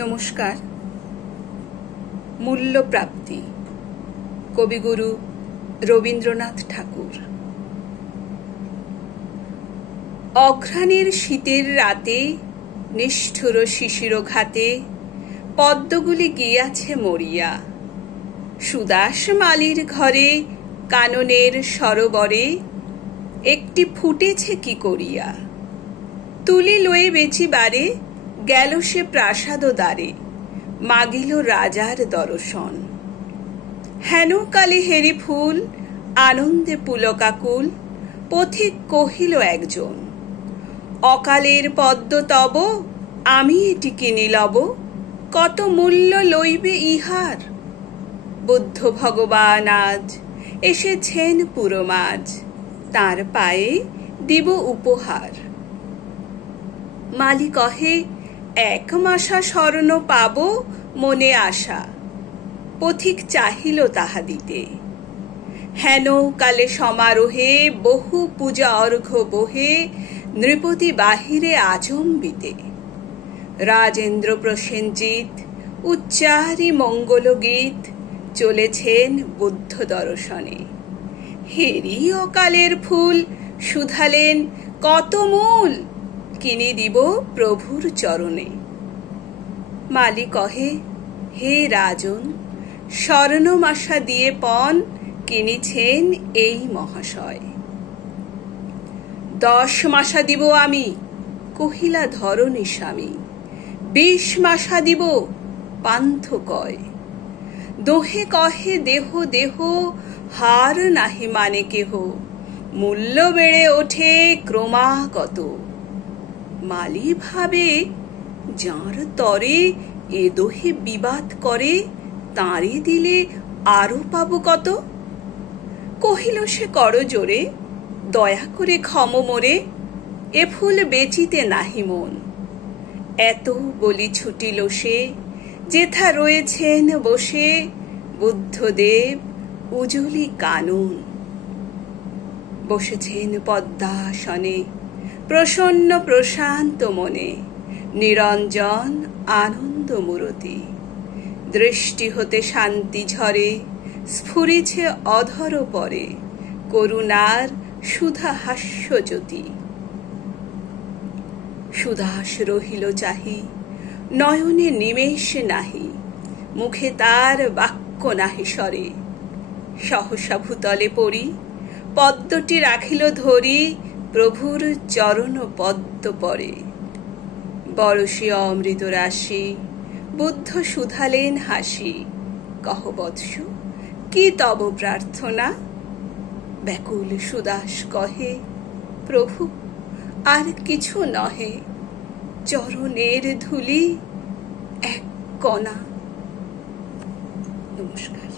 নমস্কার। মূল্যপ্রাপ্তি, কবিগুরু রবীন্দ্রনাথ ঠাকুর। অঘ্রাণের শীতের রাতে নিষ্ঠুর শিশির ঘাতে পদ্মগুলি গিয়াছে মরিয়া। সুদাস মালির ঘরে কাননের সরোবরে একটি ফুটেছে কি করিয়া। তুলি লয়ে বেচিবারে গেল সে প্রাসাদ দ্বারে, মাগিল রাজার দর্শন। হেন কালে হেরি ফুল আনন্দে পুলকাকুল, পথিক কহিল একজন, অকালের পদ্ম তব আমি এটি কিনি লব, কত মূল্য লইবে ইহার। বুদ্ধ ভগবান আজ এসেছেন পুরমাজ, তার পায়ে দিব উপহার। মালি কহে, এক মাসা স্বর্ণ পাব মনে আশা। পথিক চাহিল তাহা দিতে। হেন কালে সমারোহে বহু পূজা অর্ঘ্য বহে, নৃপতি বাহিরে আচম্বিতে। রাজেন্দ্র প্রসেনজিৎ উচ্চারি মঙ্গল গীত, চলেছেন বুদ্ধ দর্শনে। হেরি অকালের ফুল শুধালেন কত মূল, কিনে দিব প্রভুর চরণে। মালি কহে, হে রাজন, স্বর্ণমাশা দিয়ে পণ কিনেছেন এই মহাশয়। 10 মাসা দিব আমি, কহিলা ধরণী স্বামী। 20 মাসা দিব, পান্থ কয়। দোহে কহে দেহ দেহ, হার নাহি মানে কেহ। মূল্য বেড়ে ওঠে ক্রমাগত। মালি ভাবে, যাঁর তরে এ দোহে বিবাদ করে, তাঁরে দিলে আরো পাবো কত। কহিল সে করজোরে, দয়া করে ক্ষম মোরে, এ ফুল বেচিতে নাহি মন। এত বলি ছুটিল সে, যেথা রয়েছেন বসে বুদ্ধদেব উজলি কানন। বসেছেন পদ্মাসনে, প্রসন্ন প্রশান্ত মনে, নিরঞ্জন আনন্দ মূরতি। দৃষ্টি হতে শান্তি ঝরে, স্ফুরিছে অধর পরে, করুণার সুধা হাস্য জ্যোতি। সুদাস রহিল চাহি, নয়নে নিমেষ নাহি, মুখে তার বাক্য নাহি সরে। সহসা ভূতলে পড়ি, পদ্মটি রাখিল ধরি, প্রভুর চরণ পদ্ম পরে। বরসে অমৃত রাশি, বুদ্ধ শুধালেন হাসি। কহ বৎস, কি তব প্রার্থনা। ব্যাকুল সুদাস কহে, প্রভু আর কিছু নহে, চরণের ধূলি এক কণা। নমস্কার।